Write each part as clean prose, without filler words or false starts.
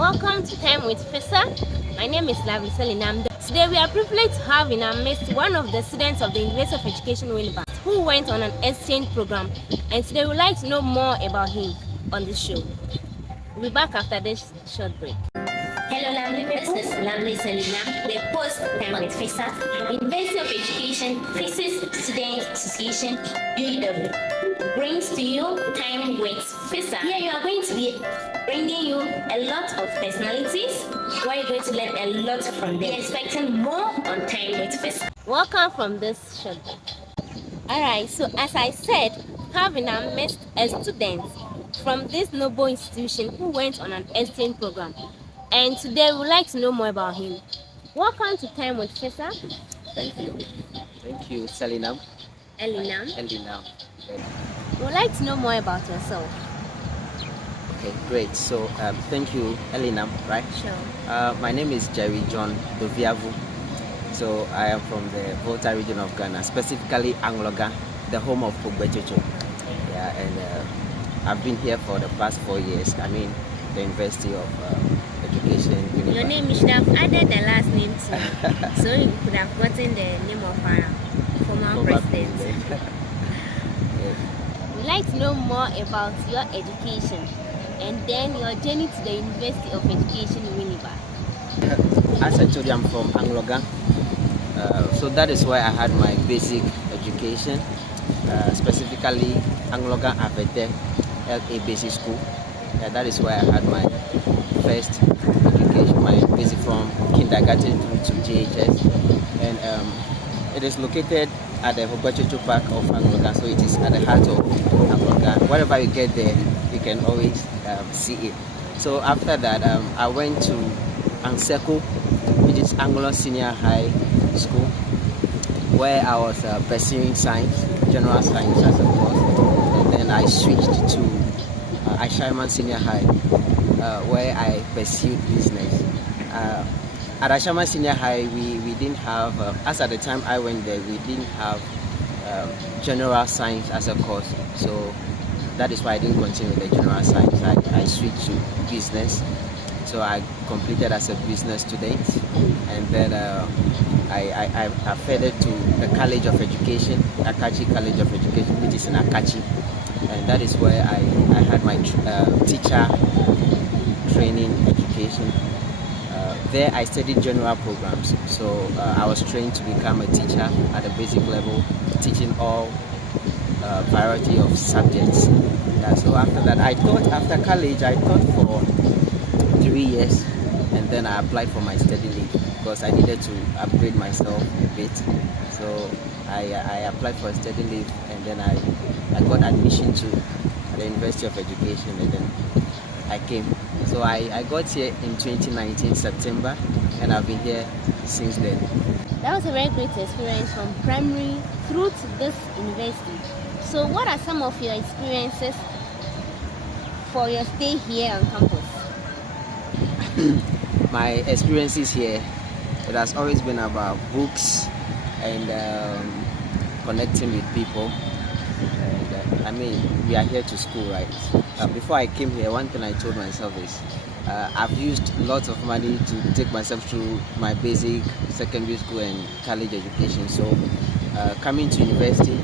Welcome to Time with PHESA. My name is Lavi Selinam. Today we are privileged to have in our midst one of the students of the University of Education Winneba who went on an exchange program, and today we would like to know more about him on this show. We'll be back after this short break. Hello lovely people, this is Lovely Selinam, the host Time with PHESA, University of Education Physics Student Association, UW, brings to you Time with PHESA. Here you are going to be bringing you a lot of personalities where you're going to learn a lot from them. Be expecting more on Time with PHESA. Welcome from this short break. Alright, so as I said, having our midst a student from this noble institution who went on an exchange program, and today we would like to know more about him. Welcome to Time with PHESA. Thank you. Thank you, Selinam. Elinam. We would like to know more about yourself. Okay, great. So, thank you, Elinam, right? Sure. My name is Jerry John Doviavu. So, I am from the Volta region of Ghana, specifically Angloga, the home of Pogbechocho. Yeah, and I've been here for the past 4 years. I mean, the University of Education. Winneba. Your name, you should have added the last name too. So you could have gotten the name of our former president. We'd like to know more about your education and then your journey to the University of Education in Winneba. As I told you, I'm from Angloga. So that is where I had my basic education, specifically Angloga Avete LA Basic School. That is where I had my first education, my basic from kindergarten through to JHS. And it is located at the Hogbachocho Park of Angloga, so it is at the heart of Angloga. Wherever you get there, you can always see it. So after that, I went to Anseko, which is Anglo Senior High School, where I was pursuing science, general science as a course. And then I switched to Ashaiman Senior High, where I pursued business. At Ashaiman Senior High, we didn't have, as at the time I went there, we didn't have general science as a course. So that is why I didn't continue with the general science. I switched to business. So I completed as a business student, and then I furthered to the College of Education, Akachi College of Education, which is in Akachi. And that is where I had my teacher training education. There I studied general programs, so I was trained to become a teacher at a basic level, teaching all variety of subjects. So after that, after college, I taught for 3 years, and then I applied for my study leave because I needed to upgrade myself a bit. So I applied for a study leave, and then I got admission to the University of Education, and then I came. So I got here in 2019 September, and I've been here since then. That was a very great experience from primary through to this university. So what are some of your experiences for your stay here on campus? My experiences here, it has always been about books and connecting with people. And, I mean, we are here to school, right? Before I came here, one thing I told myself is I've used lots of money to take myself through my basic secondary school and college education. So coming to university,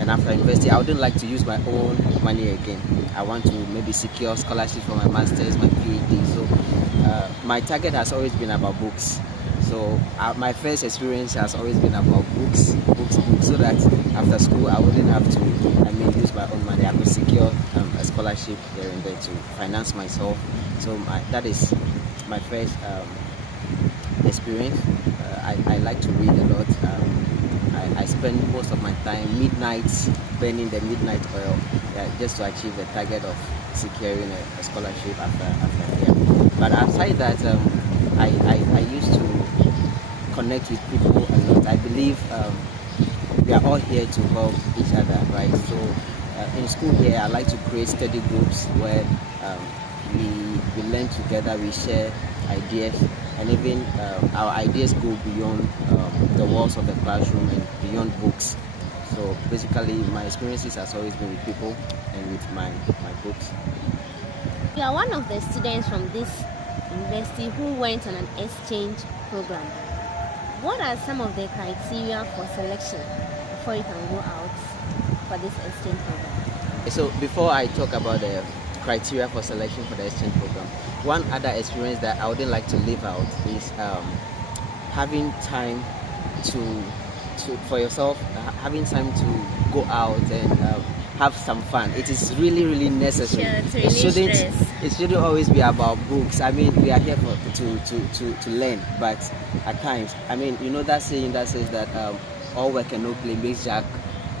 and after university, I wouldn't like to use my own money again. I want to maybe secure scholarship for my master's, my PhD. So my target has always been about books. So my first experience has always been about books, so that after school I wouldn't have to, use my own money. I could secure a scholarship here and there to finance myself. So that is my first experience. I like to read a lot. I spend most of my time midnights burning the midnight oil, just to achieve the target of securing a scholarship after here. But outside that, I used to connect with people a lot. I believe we are all here to help each other, right? So in school here, I like to create study groups where we learn together, we share ideas, and even our ideas go beyond the walls of the classroom and beyond books. So basically, my experiences has always been with people and with my books. You are one of the students from this university who went on an exchange program. What are some of the criteria for selection before you can go out for this exchange program? So before I talk about the criteria for selection for the exchange program, one other experience that I wouldn't like to leave out is having time to for yourself, having time to go out and have some fun. It is really necessary. Sure, it shouldn't always be about books. I mean, we are here to learn, but at times, I mean, you know that saying that says that all work and no play makes Jack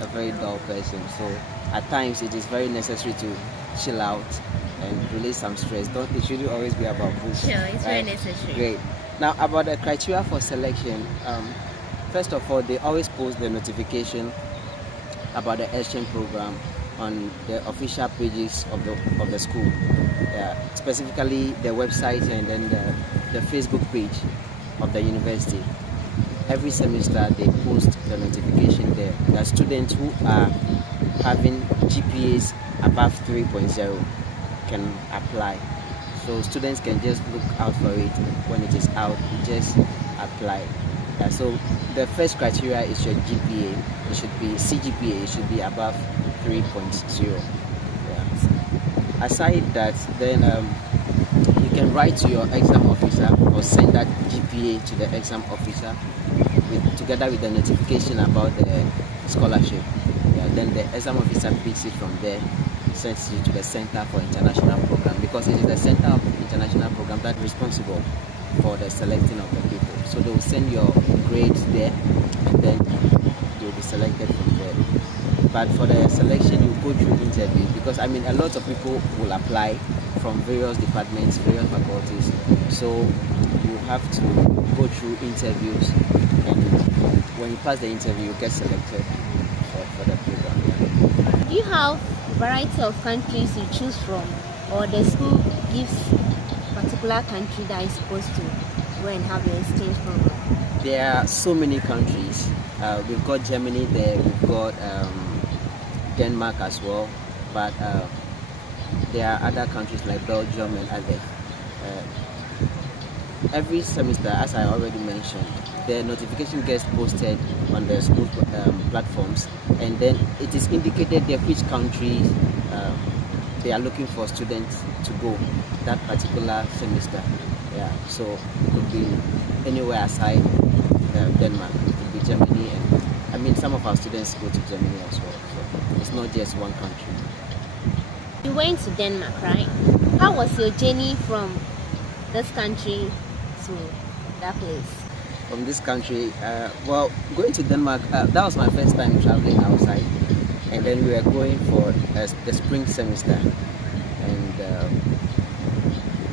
a very dull person. So at times it is very necessary to chill out and release some stress. It shouldn't always be about books. Sure, it's very necessary. Great. Now about the criteria for selection, first of all, they always post the notification about the exchange program on the official pages of the school, specifically the website and then the Facebook page of the university. Every semester they post the notification there. There are students who are having GPAs above 3.0 can apply. So students can just look out for it. When it is out, just apply. So the first criteria is your GPA. It should be CGPA. It should be above 3.0. Aside that, then you can write to your exam officer or send that GPA to the exam officer together with the notification about the scholarship. Then the exam officer picks it from there, sends you to the Center for International Program, because it is the Center of International Program that is responsible for the selecting of the people. So they will send your grades there, and then you will be selected from there. But for the selection, you go through interviews, because I mean a lot of people will apply from various departments, various faculties. So you have to go through interviews, and when you pass the interview, you get selected for the program. Do you have a variety of countries you choose from, or the school gives a particular country that is supposed to go and have your exchange program? There are so many countries. We've got Germany there, we've got Denmark as well, but there are other countries like Belgium and others. Every semester, as I already mentioned, the notification gets posted on the school platforms, and then it is indicated there which countries they are looking for students to go that particular semester. So it could be anywhere aside Denmark, it could be Germany, and I mean some of our students go to Germany as well. So it's not just one country. You went to Denmark, right? How was your journey from this country to that place? From this country, well, going to Denmark, that was my first time traveling outside, and then we were going for the spring semester, and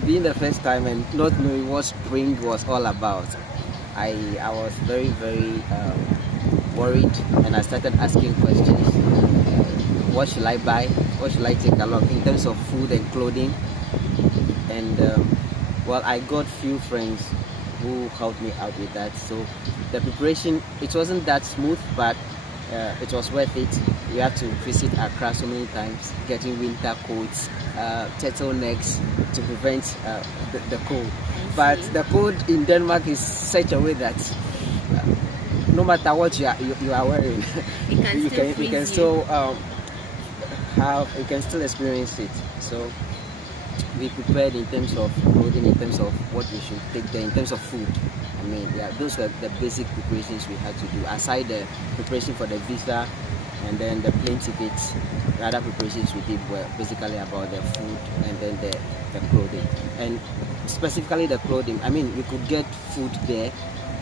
being the first time and not knowing what spring was all about, I was very worried, and I started asking questions. What should I buy? What should I take along in terms of food and clothing? And well, I got few friends who helped me out with that. So the preparation, it wasn't that smooth, but it was worth it. We had to visit Accra so many times, getting winter coats, turtlenecks to prevent the cold. But the cold in Denmark is such a way that no matter what you are wearing, you can still experience it. So we prepared in terms of clothing, in terms of what we should take there, in terms of food. I mean, those were the basic preparations we had to do. Aside the preparation for the visa and then the plane tickets, the other preparations we did were basically about the food and then the clothing. And specifically the clothing, I mean, you could get food there,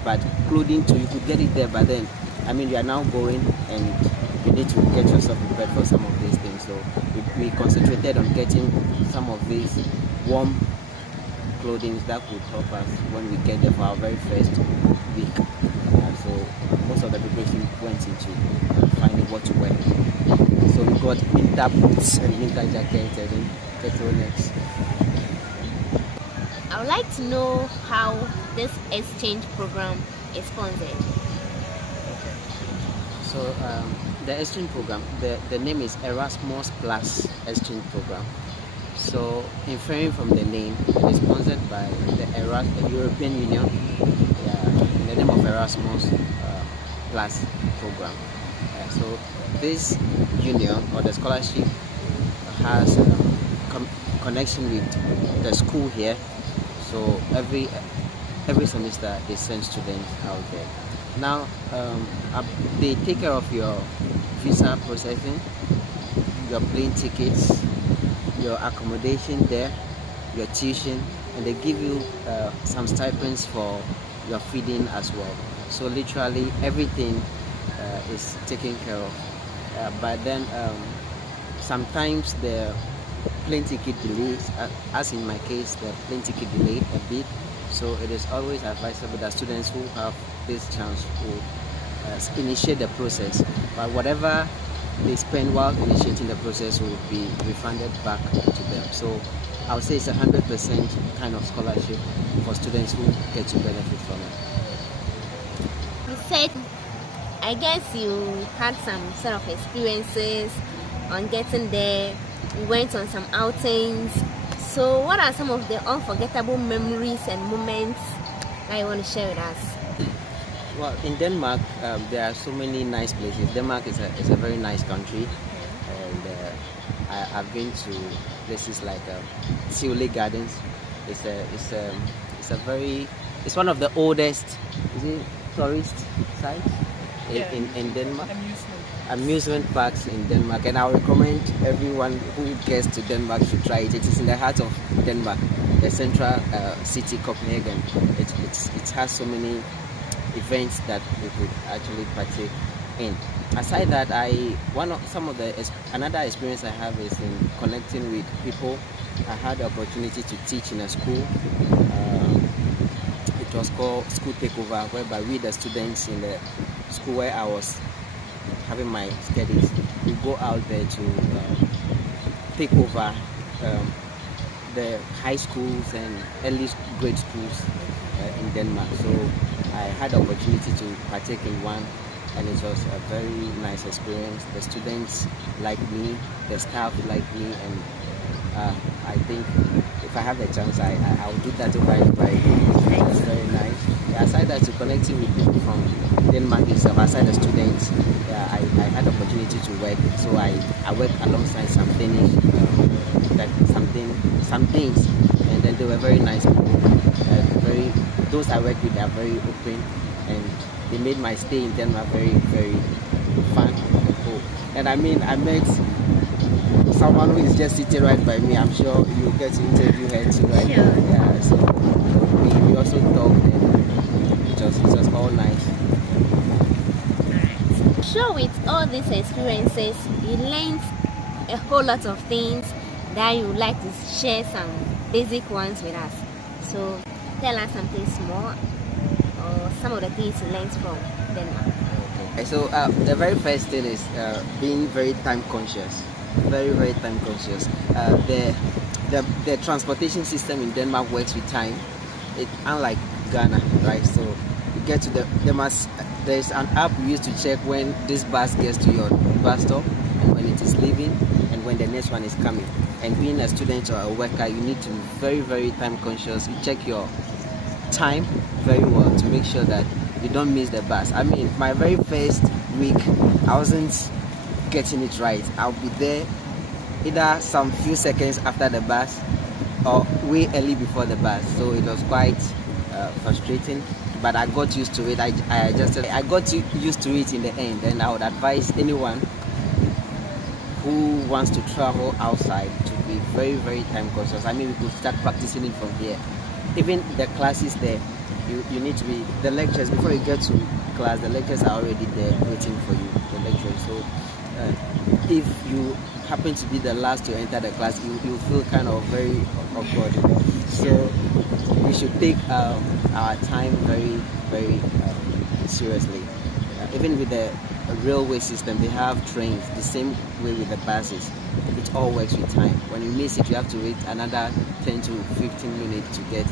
but clothing too, you could get it there, but then, I mean, you are now going and you need to get yourself prepared for some of these things. So we concentrated on getting some of these warm clothing that would help us when we get there for our very first week. So most of the preparation went into finding what to wear. So we got winter boots and winter jackets and then turtlenecks. I would like to know how this exchange program is sponsored. So the exchange program, the name is Erasmus Plus Exchange Program. So, inferring from the name, it is sponsored by the European Union, in the name of Erasmus Plus program. So, this union or the scholarship has connection with the school here. So, every semester they send students out there. Now, they take care of your visa processing, your plane tickets, your accommodation there, your tuition, and they give you some stipends for your feeding as well. So literally everything is taken care of. But then sometimes the plane ticket delays, as in my case, the plane ticket delayed a bit. So it is always advisable that students who have this chance will initiate the process. But whatever they spend while initiating the process will be refunded back to them. So I would say it's 100% kind of scholarship for students who get to benefit from it. You said, I guess you had some sort of experiences on getting there. You went on some outings. So what are some of the unforgettable memories and moments that you want to share with us? Well, in Denmark, there are so many nice places. Denmark is a very nice country, and I've been to places like Tivoli Gardens. It's one of the oldest, tourist sites in Denmark. Amusement parks in Denmark, and I recommend everyone who gets to Denmark should try it. It is in the heart of Denmark, the central city Copenhagen. It has so many events that we could actually partake in. Aside that, another experience I have is in connecting with people. I had the opportunity to teach in a school. It was called School Takeover, whereby we, the students in the school where I was having my studies, we go out there to take over the high schools and early grade schools in Denmark. So I had the opportunity to partake in one, and it was a very nice experience. The students liked me, the staff liked me, and I think if I have the chance, I'll do that over and over again. It was very nice. Aside that, to connecting with people from Denmark itself, aside the students, I had the opportunity to work. So I worked alongside some Danish, some things, and then they were very nice people. Those I worked with are very open, and they made my stay in Denmark very, very fun and cool. And I mean, I met someone who is just sitting right by me. I'm sure you'll get to interview her too, right? Sure. Yeah, so we also talked, and it was all nice. Sure, with all these experiences, you learned a whole lot of things that you would like to share some basic ones with us. So tell us something small or some of the things you learned from Denmark. Okay. So the very first thing is being very time conscious. Very, very time conscious. The transportation system in Denmark works with time. Unlike Ghana, right? So you get to there's an app we use to check when this bus gets to your bus stop, and when it is leaving, and when the next one is coming. And being a student or a worker, you need to be very, very time conscious. You check your time very well to make sure that you don't miss the bus. I mean, my very first week, I wasn't getting it right. I'll be there either some few seconds after the bus or way early before the bus. So it was quite frustrating, but I got used to it. I got used to it in the end, and I would advise anyone who wants to travel outside to be very, very time conscious. I mean, we could start practicing it from here. Even the classes there, you need to be, the lectures, before you get to class, the lectures are already there waiting for you, the lectures. So if you happen to be the last to enter the class, you feel kind of very awkward, you know? So we should take our time very, very seriously. Even with the railway system, they have trains the same way with the buses. It all works with time. When you miss it, you have to wait another 10 to 15 minutes to get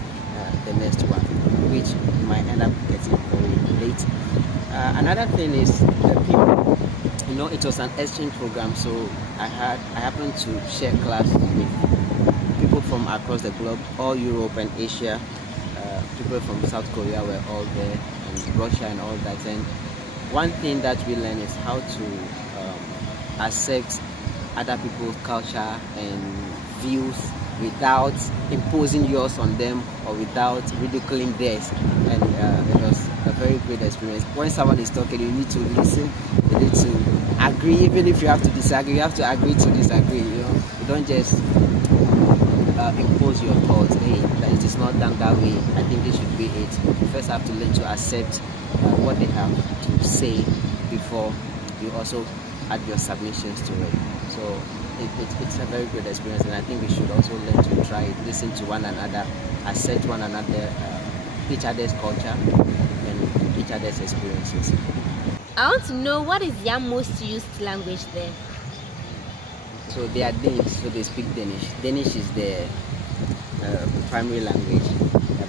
the next one, which you might end up getting very late. Another thing is the people. You know, it was an exchange program, so I happened to share class with from across the globe, all Europe and Asia. People from South Korea were all there, and Russia and all that. And one thing that we learn is how to accept other people's culture and views without imposing yours on them or without ridiculing theirs. And it was a very great experience. When someone is talking, you need to listen, you need to agree. Even if you have to disagree, you have to agree to disagree. You don't just impose your thoughts. Hey, that it is not done that way, I think this should be it. You first have to learn to accept what they have to say before you also add your submissions to it. So it's a very good experience, and I think we should also learn to try it, listen to one another, accept one another, each other's culture and each other's experiences. I want to know, what is their most used language there? So they are Danish, so they speak Danish. Danish is their primary language,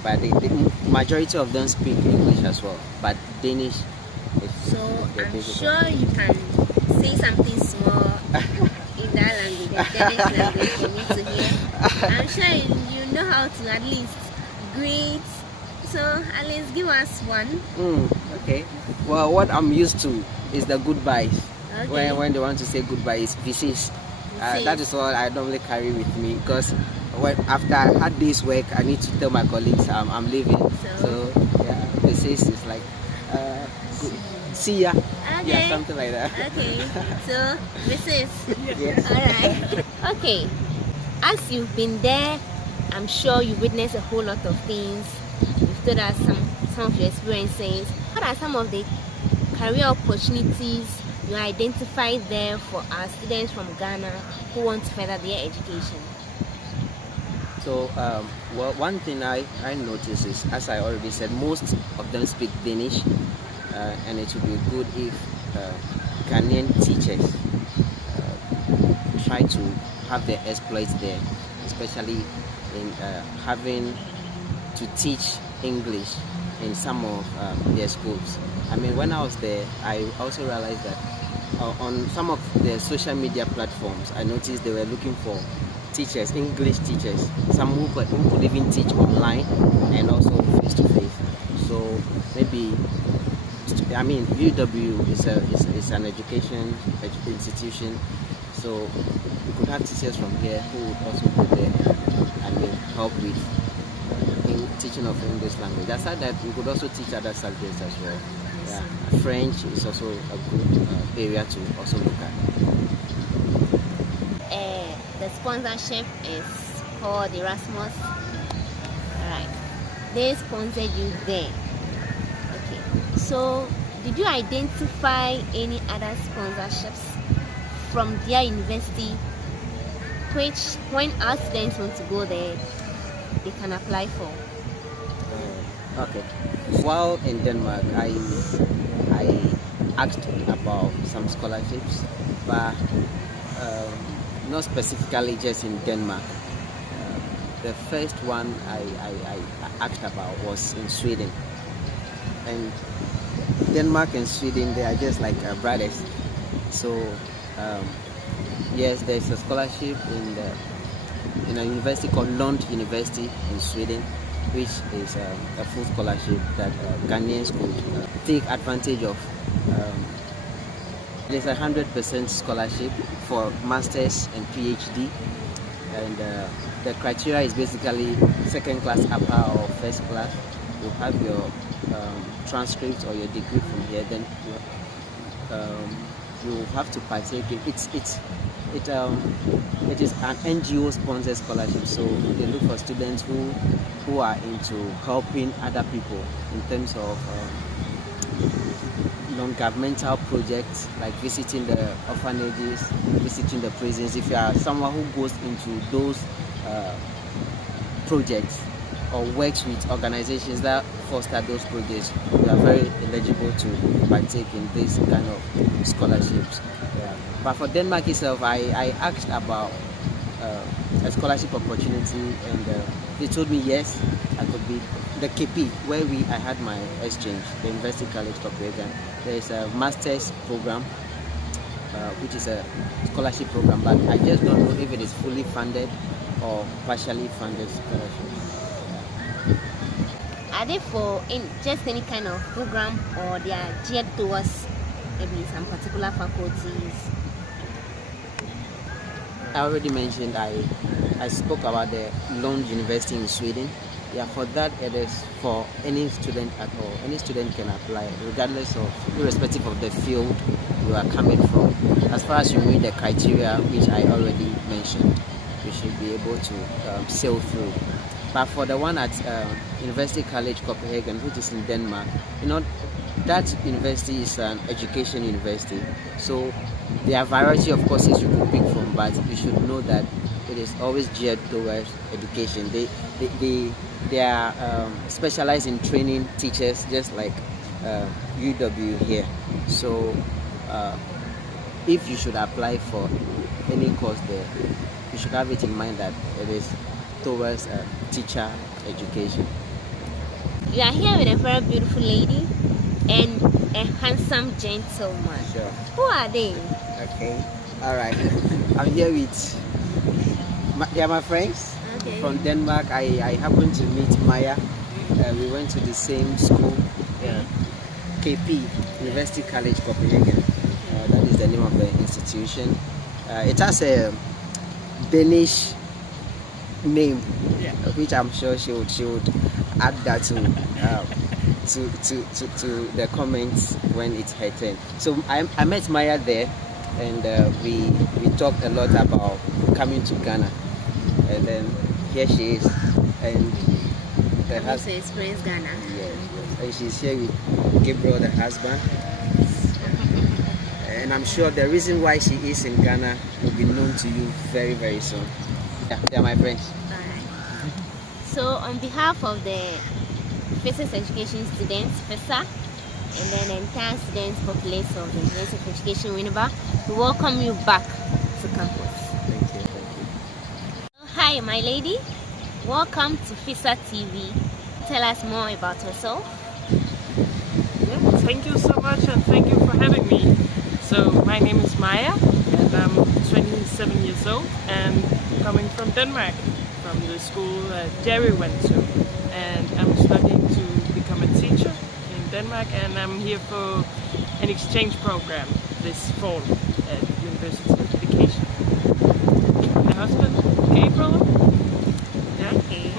but the majority of them speak English as well, but Danish is So their I'm basic sure you can say something small in that language, the Danish language, for me to hear. I'm sure you know how to at least greet. So at least give us one. Okay. Well, what I'm used to is the goodbyes. Okay. When they want to say goodbye, is visis. That is what I normally carry with me, because after I had this work, I need to tell my colleagues I'm leaving. So yeah, visis is like see ya. Okay. Yeah, something like that. Okay. So visis. Yes. Alright. Okay. As you've been there, I'm sure you witnessed a whole lot of things. You've told us some of your experiences. What are some of the career opportunities you identify there for our students from Ghana who want to further their education? So, well, one thing I noticed is, as I already said, most of them speak Danish, and it would be good if Ghanaian teachers try to have their exploits there, especially in having to teach English in some of their schools. I mean, when I was there, I also realized that on some of the social media platforms, I noticed they were looking for teachers, English teachers, some who could even teach online and also face to face. So maybe, I mean, UW is an education institution, so we could have teachers from here who would also go there and help with teaching of English language. Aside that, we could also teach other subjects as well. Yeah. French is also a good area to also look at. The sponsorship is called Erasmus. Alright. They sponsored you there. Okay. So did you identify any other sponsorships from their university which, when our students want to go there, they can apply for? Okay. While in Denmark, I asked about some scholarships, but not specifically just in Denmark. The first one I asked about was in Sweden, and Denmark and Sweden, they are just like brothers. So yes, there's a scholarship in a university called Lund University in Sweden, which is a full scholarship that Ghanaians could take advantage of. It is 100% scholarship for masters and PhD, and the criteria is basically second class, upper or first class. You have your transcript or your degree from here, then you have to partake in it. It is an NGO sponsored scholarship, so they look for students who are into helping other people in terms of non-governmental projects like visiting the orphanages, visiting the prisons. If you are someone who goes into those projects or works with organizations that foster those projects, you are very eligible to partake in this kind of scholarships. Yeah. But for Denmark itself, I asked about a scholarship opportunity, and they told me yes, I could be the KP, where I had my exchange, the University College Copenhagen. There is a master's program, which is a scholarship program, but I just don't know if it is fully funded or partially funded scholarships. Are they for just any kind of program, or they are geared towards maybe some particular faculties? I already mentioned I spoke about the Lund University in Sweden. Yeah, for that it is for any student at all. Any student can apply, regardless of, irrespective of the field you are coming from. As far as you meet the criteria which I already mentioned, you should be able to sail through. But for the one at University College Copenhagen, which is in Denmark, that university is an education university. So there are a variety of courses you could pick from, but you should know that it is always geared towards education. They are specialized in training teachers, just like UW here. So if you should apply for any course there, you should have it in mind that it is towards teacher education. You are here with a very beautiful lady and a handsome gentleman. Sure. Who are they? Okay. All right. I'm here with. They are my friends from Denmark. I happened to meet Maja. We went to the same school, KP, University College Copenhagen. That is the name of the institution. It has a Danish name, which I'm sure she would add that to the comments when it's her turn. So I met Maja there, and we talked a lot about coming to Ghana, and then here she is, and the husband experience Ghana. Yes, and she's here with Gabriel, the husband. And I'm sure the reason why she is in Ghana will be known to you very, very soon. Yeah, they're my friends. Alright. So on behalf of the Physics Education students, PHESA, and then the entire students population of the University of Education Winneba, we welcome you back to campus. Thank you. Hi, my lady. Welcome to PHESA TV. Tell us more about yourself. Yeah, thank you so much, and thank you for having me. So my name is Maja, and I'm 27 years old and coming from Denmark, from the school Jerry went to. And I'm studying to become a teacher in Denmark, and I'm here for an exchange program this fall at University of Education. My husband, Gabriel. Yeah. Okay.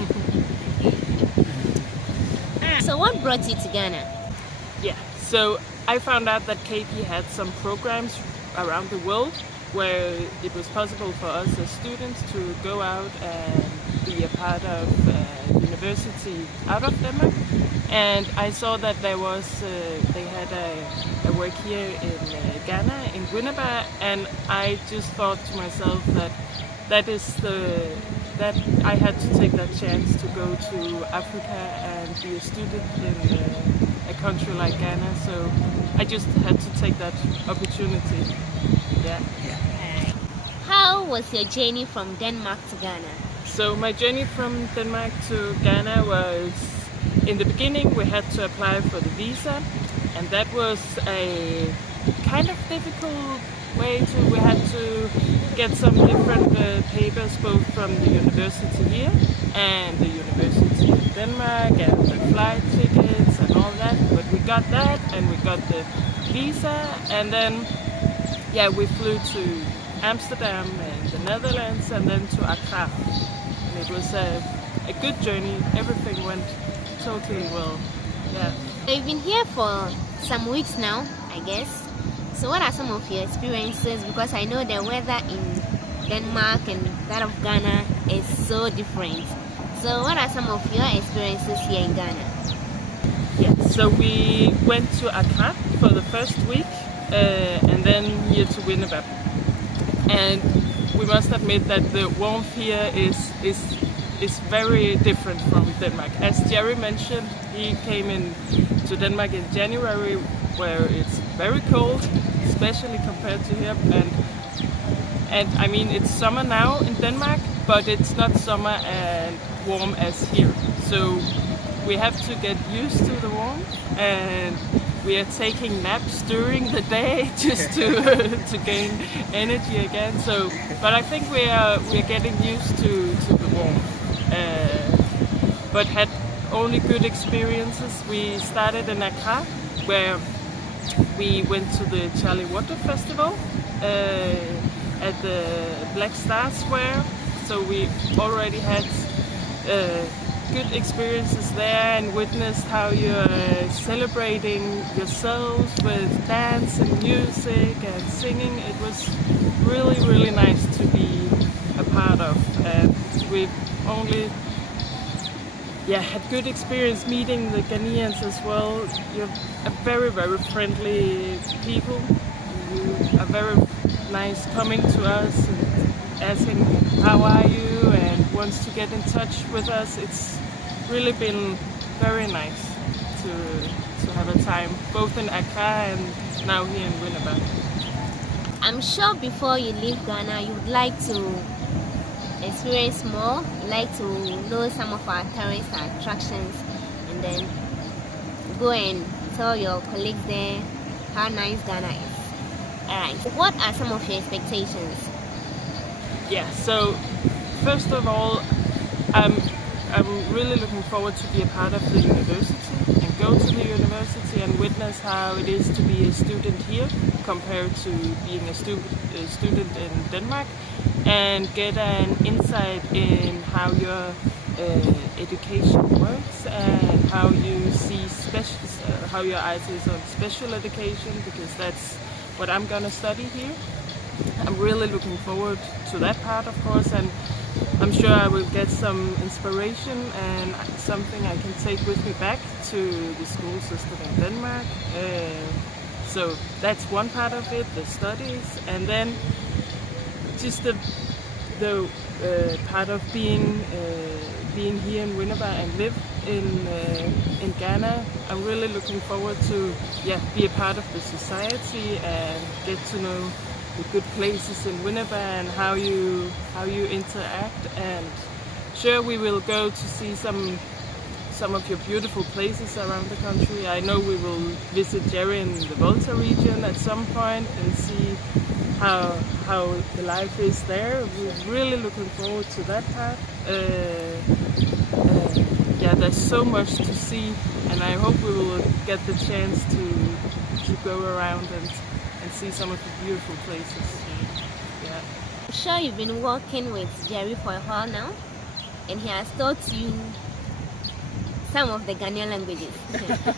So what brought you to Ghana? Yeah, so I found out that KP had some programs around the world where it was possible for us as students to go out and be a part of university out of Denmark. And I saw that there was they had a work here in Ghana, in Winneba, and I just thought to myself that I had to take that chance to go to Africa and be a student in a country like Ghana. So I just had to take that opportunity. Yeah. How was your journey from Denmark to Ghana? So my journey from Denmark to Ghana was, in the beginning we had to apply for the visa, and that was a kind of difficult way we had to get some different papers, both from the university here and the university in Denmark, and the flight tickets and all that. But we got that, and we got the visa, and then we flew to Amsterdam and the Netherlands, and then to Accra. And it was a good journey. Everything went totally well. Yeah. You've been here for some weeks now, I guess. So what are some of your experiences? Because I know the weather in Denmark and that of Ghana is so different. So what are some of your experiences here in Ghana? Yeah, so we went to Accra for the first week, and then here to Winneba. And we must admit that the warmth here is very different from Denmark. As Jerry mentioned, he came in to Denmark in January, where it's very cold, especially compared to here. And I mean, it's summer now in Denmark, but it's not summer and warm as here. So we have to get used to the warmth, and we are taking naps during the day just to to gain energy again. So, but I think we are getting used to the warmth. But had only good experiences. We started in Accra, where we went to the Charlie Water Festival at the Black Star Square. So we already had good experiences there and witnessed how you're celebrating yourself with dance and music and singing. It was really, really nice to be a part of. We've only had good experience meeting the Ghanaians as well. You're a very, very friendly people. You are very nice coming to us and asking how are you and wants to get in touch with us. It's really been very nice to have a time both in Accra and now here in Winneba. I'm sure before you leave Ghana, you would like to experience more, like to know some of our tourist attractions, and then go and tell your colleagues there how nice Ghana is. Alright, what are some of your expectations? Yeah, so first of all, I'm really looking forward to be a part of the university and go to the university and witness how it is to be a student here compared to being a student in Denmark, and get an insight in how your education works and how you see how your eyes is on special education, because that's what I'm gonna study here. I'm really looking forward to that part, of course, and I'm sure I will get some inspiration and something I can take with me back to the school system in Denmark. So that's one part of it, the studies, and then just the part of being here in Winneba and live in Ghana. I'm really looking forward to be a part of the society and get to know the good places in Winneba and how you interact. And sure, we will go to see some of your beautiful places around the country. I know we will visit Jerry in the Volta region at some point and see how the life is there. We're really looking forward to that part. There's so much to see, and I hope we will get the chance to go around and see some of the beautiful places. Yeah. I'm sure you've been working with Jerry for a while now, and he has taught you some of the Ghanaian languages.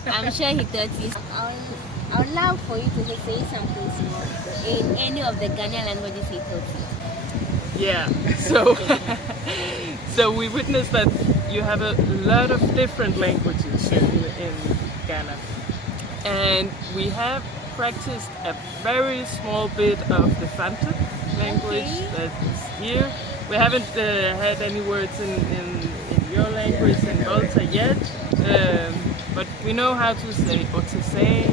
I'm sure he taught you. I would love for you to say something small in any of the Ghanaian languages he taught you. Yeah, so we witnessed that you have a lot of different languages in Ghana, and we have practiced a very small bit of the Fanta language that's here. We haven't had any words in your language in Volta yet, but we know how to say Otasane.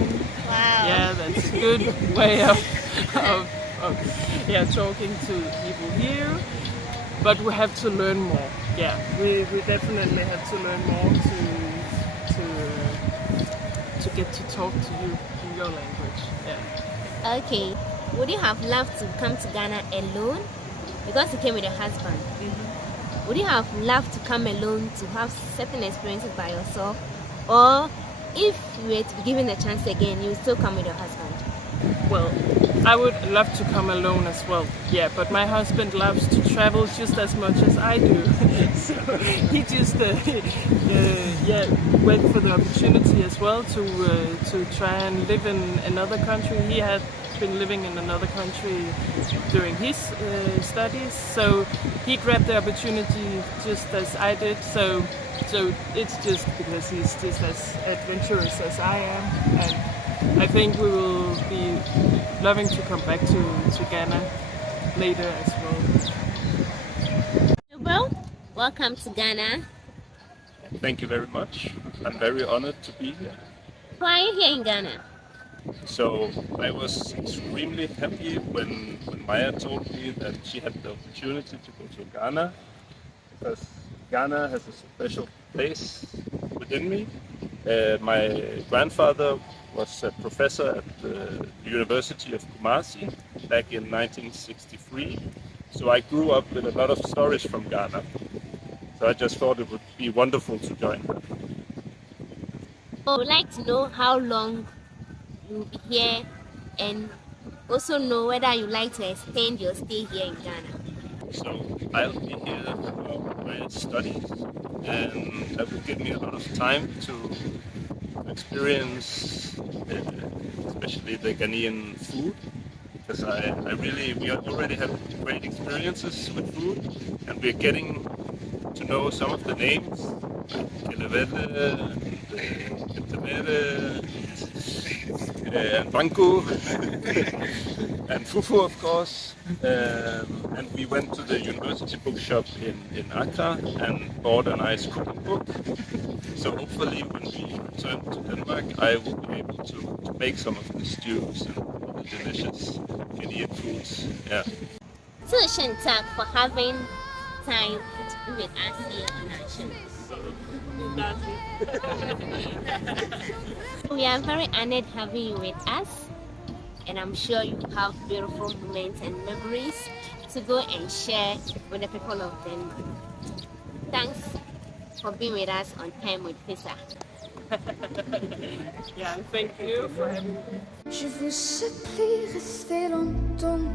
Wow. Yeah, that's a good way of talking to people here. But we have to learn more. Yeah, we definitely have to learn more to get to talk to you in your language. Yeah. Okay. Would you have loved to come to Ghana alone? Because you came with your husband. Mm-hmm. Would you have loved to come alone to have certain experiences by yourself? Or if you were to be given a chance again, you would still come with your husband? Well, I would love to come alone as well. Yeah, but my husband loves to travel just as much as I do. So he just went for the opportunity as well to try and live in another country. He had been living in another country during his studies, so he grabbed the opportunity just as I did. So it's just because he's just as adventurous as I am, and I think we will be loving to come back to Ghana later as well. Gabriel, welcome to Ghana. Thank you very much. I'm very honored to be here. Why are you here in Ghana? So I was extremely happy when Maja told me that she had the opportunity to go to Ghana, because Ghana has a special place within me. My grandfather was a professor at the University of Copenhagen back in 1963. So I grew up with a lot of stories from Ghana. So I just thought it would be wonderful to join them. I would like to know how long you'll be here and also know whether you like to extend your stay here in Ghana. So I'll be here for my studies, and that will give me a lot of time to experience especially the Ghanaian food, because we already have great experiences with food, and we're getting to know some of the names, like Kelevele, Kentemere, and Banku, and Fufu, of course. And we went to the university bookshop in Accra and bought a nice cooking book. So hopefully when we return to Denmark, I will be able to make some of the stews and the delicious Ghanaian foods. Yeah. Tushin Tak for having time to be with us here on our show. We are very honored having you with us, and I'm sure you have beautiful moments and memories to go and share with the people of Denmark. Thanks for being with us on Time with PHESA. Yeah, thank you for having me. Je vous supplie, restez longtemps.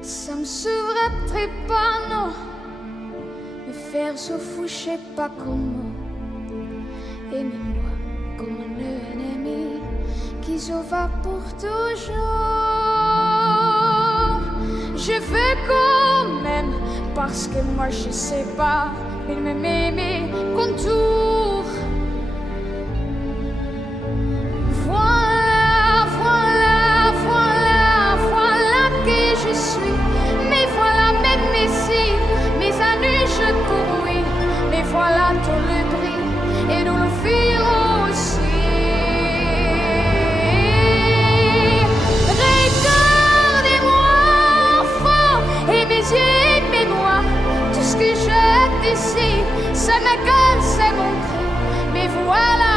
Ça me sauverait pas, non. Me faire se fou, je sais pas comment. Aimez-moi comme un ennemi qui s'en va pour toujours. Je veux quand même, parce que moi je sais pas, il m'aimait mes contours. Voilà, voilà, voilà, voilà que je suis. Mais voilà même mes cils, mes années je cours, oui. Mais voilà tout le bris et tout le fil aussi. Regardez-moi enfant et mes yeux, aimez-moi. Tout ce que j'ai ici, ça me casse mon cri. Mais voilà.